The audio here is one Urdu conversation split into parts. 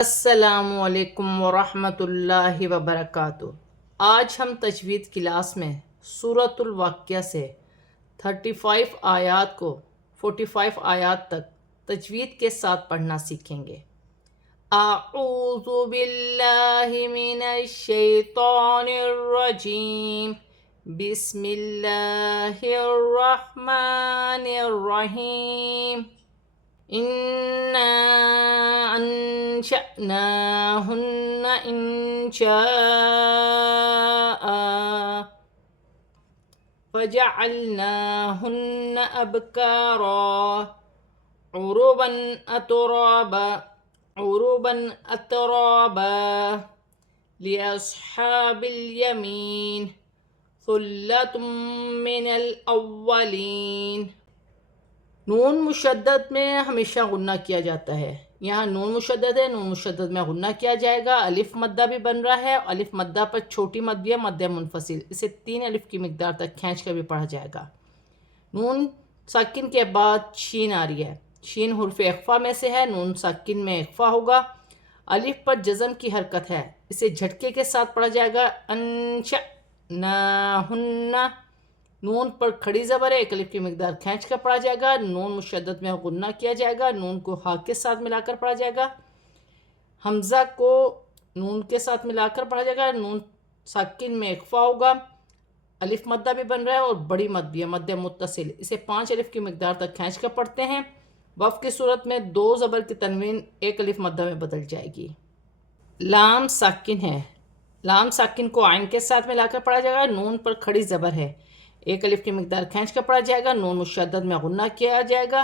السلام علیکم ورحمۃ اللہ وبرکاتہ۔ آج ہم تجوید کلاس میں سورۃ الواقعہ سے 35 آیات کو 45 آیات تک تجوید کے ساتھ پڑھنا سیکھیں گے۔ اعوذ باللہ من الشیطان الرجیم، بسم اللہ الرحمن الرحیم۔ إِنَّا أَنشَأْنَاهُنَّ إِنشَاءً فَجَعَلْنَاهُنَّ أَبْكَارًا عُرُبًا أَتْرَابًا لِأَصْحَابِ الْيَمِينِ ثُلَّةٌ مِّنَ الْأَوَّلِينَ۔ نون مشدد میں ہمیشہ غنہ کیا جاتا ہے، یہاں نون مشدد ہے، نون مشدد میں غنہ کیا جائے گا۔ الف مدہ بھی بن رہا ہے، الف مدہ پر چھوٹی مد بھی ہے، مد منفصل، اسے 3 الف کی مقدار تک کھینچ کر بھی پڑھا جائے گا۔ نون ساکن کے بعد شین آ رہی ہے، شین حرف اخفا میں سے ہے، نون ساکن میں اخفا ہوگا۔ الف پر جزم کی حرکت ہے، اسے جھٹکے کے ساتھ پڑھا جائے گا، انشأناہن۔ نون پر کھڑی زبر ہے، 1 الف کی مقدار کھینچ کر پڑھا جائے گا۔ نون مشدد میں غنہ کیا جائے گا، نون کو ہا کے ساتھ ملا کر پڑھا جائے گا، حمزہ کو نون کے ساتھ ملا کر پڑھا جائے گا، نون ساکن میں اخفا ہوگا، الف مدہ بھی بن رہا ہے اور بڑی مد بھی ہے، مد متصل، اسے 5 الف کی مقدار تک کھینچ کر پڑھتے ہیں۔ وقف کی صورت میں 2 زبر کی تنوین 1 الف مدہ میں بدل جائے گی۔ لام ساکن ہے، لام ساکن کو عین کے ساتھ ملا کر پڑھا جائے گا، نون پر کھڑی زبر ہے، 1 الف کی مقدار کھینچ کر پڑھا جائے گا، نون مشدد میں غنہ کیا جائے گا۔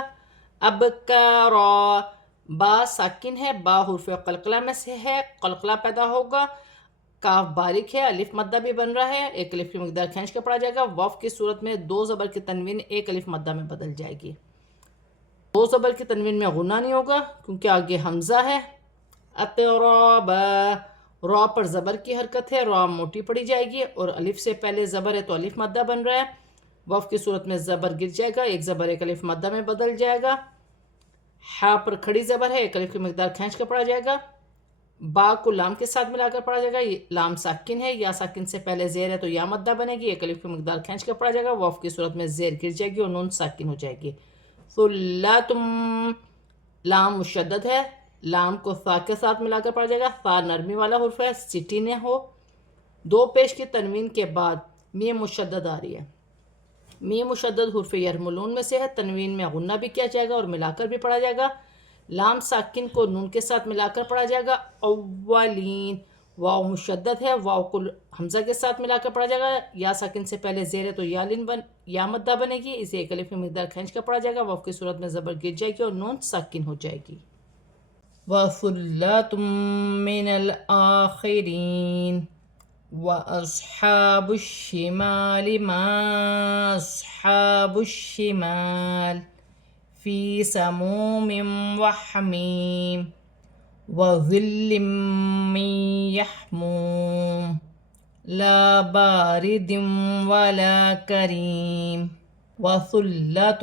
ابکارا، با ساکن ہے، با حرف قلقلہ میں سے ہے، قلقلہ پیدا ہوگا، کاف باریک ہے، الف مدہ بھی بن رہا ہے، 1 الف کی مقدار کھینچ کر پڑھا جائے گا۔ وقف کی صورت میں 2 زبر کی تنوین 1 الف مدہ میں بدل جائے گی۔ 2 زبر کی تنوین میں غنہ نہیں ہوگا کیونکہ آگے حمزہ ہے۔ اطرابا، را پر زبر کی حرکت ہے، را موٹی پڑھی جائے گی اور الف سے پہلے زبر ہے تو الف مدہ بن رہا ہے۔ وقف کی صورت میں زبر گر جائے گا، 1 زبر 1 الف مدہ میں بدل جائے گا۔ ہا پر کھڑی زبر ہے، 1 الف کی مقدار کھینچ کر پڑھا جائے گا۔ با کو لام کے ساتھ ملا کر پڑھا جائے گا، لام ساکن ہے، یا ساکن سے پہلے زیر ہے تو یا مدہ بنے گی، 1 الف کی مقدار کھینچ کر پڑھا جائے گا۔ وقف کی صورت میں زیر گر جائے گی اور نون ساکن ہو جائے گی۔ ثلۃ، لام مشدد ہے، لام کو ثا کے ساتھ ملا کر پڑھا جائے گا، ثا نرمی والا حرف ہے، سٹی نہ ہو۔ 2 پیش کی تنوین کے بعد میم مشدد آ رہی ہے، میم مشدد حرف یرملون میں سے ہے، تنوین میں غنہ بھی کیا جائے گا اور ملا کر بھی پڑھا جائے گا۔ لام ساکن کو نون کے ساتھ ملا کر پڑھا جائے گا، اولین۔ واو مشدد ہے، واو کو حمزہ کے ساتھ ملا کر پڑھا جائے گا، یا ساکن سے پہلے زیر ہے تو یا مدہ بنے گی، اسے 1 الف کی مقدار کھینچ کر پڑھا جائے گا۔ وقف کی صورت میں زبر گر جائے گی اور نون ساکن ہو جائے گی۔ وَثُلَّةٌ مِّنَ الْآخِرِينَ۔ وَأَصْحَابُ الشِّمَالِ مَا أَصْحَابُ الشِّمَالِ فِي سَمُومٍ وَحَمِيمٍ وَظِلٍّ مِّن يَحْمُومٍ لَا بَارِدٍ وَلَا كَرِيمٍ۔ وَثُلَّةٌ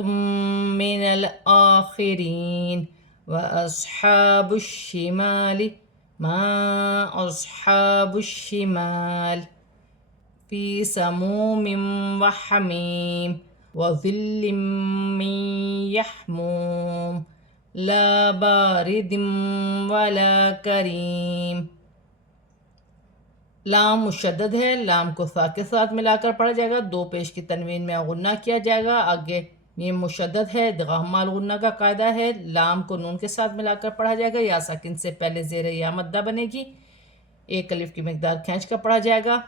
مِّنَ الْآخِرِينَ۔ وَأَصْحَابُ الشِّمَالِ مَا أَصْحَابُ الشِّمَالِ فِي سَمُومٍ وَحَمِيمٍ وَظِلٍّ مِّن يَحْمُومٍ لَا بَارِدٍ وَلَا كَرِيمٍ۔ لام مشدد ہے، لام کو ثا کے ساتھ ملا کر پڑھا جائے گا، 2 پیش کی تنوین میں غنہ کیا جائے گا۔ آگے میم مشدد ہے، ادغام مع الغنہ کا قاعدہ ہے، لام کو نون کے ساتھ ملا کر پڑھا جائے گا، یا ساکن سے پہلے زیر یا مدہ بنے گی، 1 الف کی مقدار کھینچ کر پڑھا جائے گا۔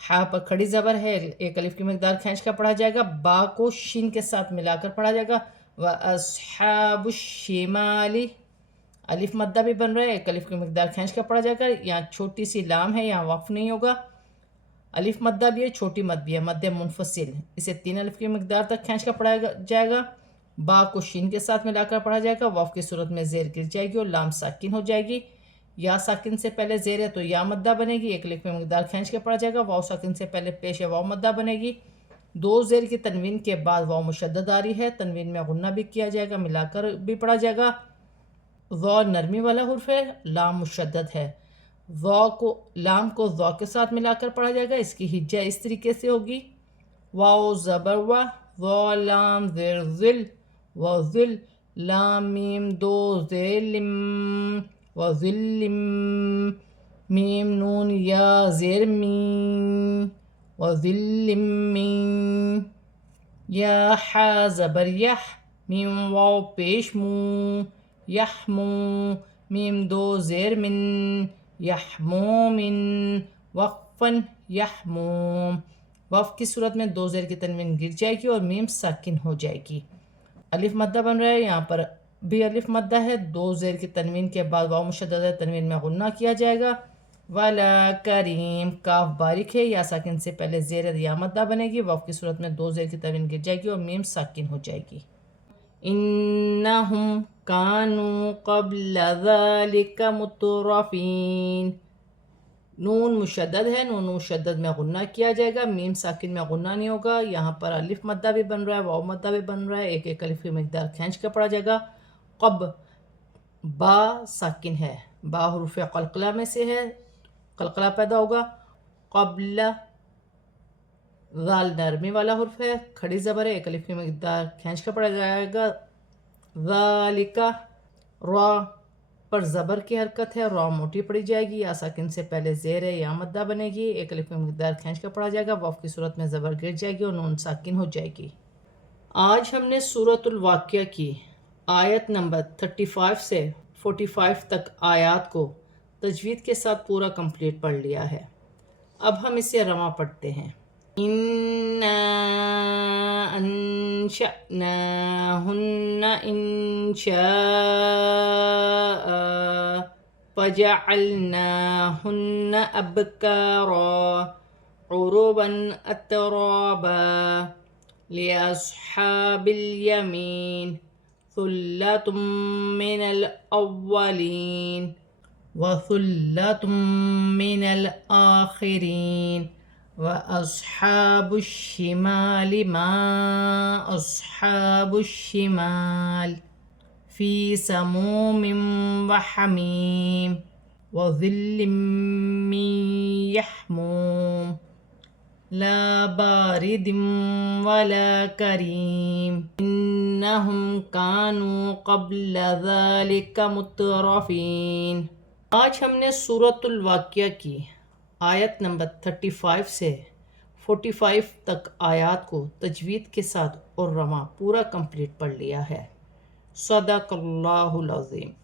ہا پر کھڑی زبر ہے، 1 الف کی مقدار کھینچ کر پڑھا جائے گا، با کو شین کے ساتھ ملا کر پڑھا جائے گا، وَأَصْحَابُ الشِّمَالِ، الف مدہ بھی بن رہا ہے، 1 الف کی مقدار کھینچ کر پڑھا جائے گا، یہاں چھوٹی سی لام ہے، یہاں وقف نہیں ہوگا، الف مدہ بھی ہے، چھوٹی مد بھی ہے، مد منفصل، اسے 3 الف کی مقدار تک کھینچ کر پڑھا جائے گا۔ با کو شین کے ساتھ ملا کر پڑھا جائے گا، وقف کی صورت میں زیر گر جائے گی اور لام ساکن ہو جائے گی، یا ساکن سے پہلے زیر ہے تو یا مدہ بنے گی، 1 الف کی مقدار کھینچ کے پڑھا جائے گا، واو ساکن سے پہلے پیش ہے، واو مدہ بنے گی۔ 2 زیر کی تنوین کے بعد واو مشدد آ رہی ہے، تنوین میں غنہ بھی کیا جائے گا، ملا کر بھی پڑھا جائے گا۔ ذو نرمی والا حرف ہے، لام مشدد ہے، لام کو ذو کے ساتھ ملا کر پڑھا جائے گا، اس کی ہجہ اس طریقے سے ہوگی، واو زبر و، ذو لام زیر ذل، و ذل، لام میم دو زیر لم، و ذلم، میم نون یا زیر میم، و ذلم میم، یا حا زبر یح، میم واو پیش مو، یحمو، میم دو زیر من، یحمومن، وقفن یحموم، وقف کی صورت میں دو زیر کی تنوین گر جائے گی اور میم ساکن ہو جائے گی۔ الف مدہ بن رہا ہے، یہاں پر بھی الف مدہ ہے، دو زیر کی تنوین کے بعد واو مشدد ہے، تنوین میں غنہ کیا جائے گا۔ والا کریم، کاف باریک ہے، یا ساکن سے پہلے زیر یا مدہ بنے گی، وقف کی صورت میں دو زیر کی تنوین گر جائے گی اور میم ساکن ہو جائے گی۔ انہم کانوا قبل ذالک مترفین، نون مشدد ہے، نون مشدد میں غنہ کیا جائے گا، میم ساکن میں غنہ نہیں ہوگا، یہاں پر الف مدہ بھی بن رہا ہے، واو مدہ بھی بن رہا ہے، ایک ایک الف کی مقدار کھینچ کے پڑھا جائے گا۔ با ساکن ہے، با حروف قلقلہ میں سے ہے، قلقلہ پیدا ہوگا۔ قبل، ذال نرمی والا حرف ہے، کھڑی زبر ہے، ایک الف کی مقدار کھینچ کے پڑھا جائے گا۔ ذالکہ، را پر زبر کی حرکت ہے، را موٹی پڑھی جائے گی، یا ساکن سے پہلے زیر ہے یا مدہ بنے گی، ایک الف کی مقدار کھینچ کے پڑھا جائے گا، وقف کی صورت میں زبر گر جائے گی اور نون ساکن ہو جائے گی۔ آج ہم نے سورۃ الواقعہ کی آیت نمبر 35 سے 45 تک آیات کو تجوید کے ساتھ پورا کمپلیٹ پڑھ لیا ہے۔ اب ہم اسے رواں پڑھتے ہیں۔ اِنَّا أَنشَأْنَاهُنَّ إِنشَاءً فَجَعَلْنَاهُنَّ أَبْكَارًا عُرُبًا أَتْرَابًا لِأَصْحَابِ الْيَمِينِ ثُلَّةٌ مِّنَ الْأَوَّلِينَ وَثُلَّةٌ مِّنَ الْآخِرِينَ وَأَصْحَابُ الشِّمَالِ مَا أَصْحَابُ الشِّمَالِ فِي سَمُومٍ وَحَمِيمٍ وَظِلٍّ مِّن يَحْمُومٍ لَا بَارِدٍ وَلَا كَرِيمٍ إِنَّهُمْ كَانُوا قَبْلَ ذَلِكَ مُتْرَفِينَ۔ آج ہم نے سورۃ الواقعہ کی آیت نمبر 35 سے 45 تک آیات کو تجوید کے ساتھ اور رواں پورا کمپلیٹ پڑھ لیا ہے۔ صدق اللہ العظیم۔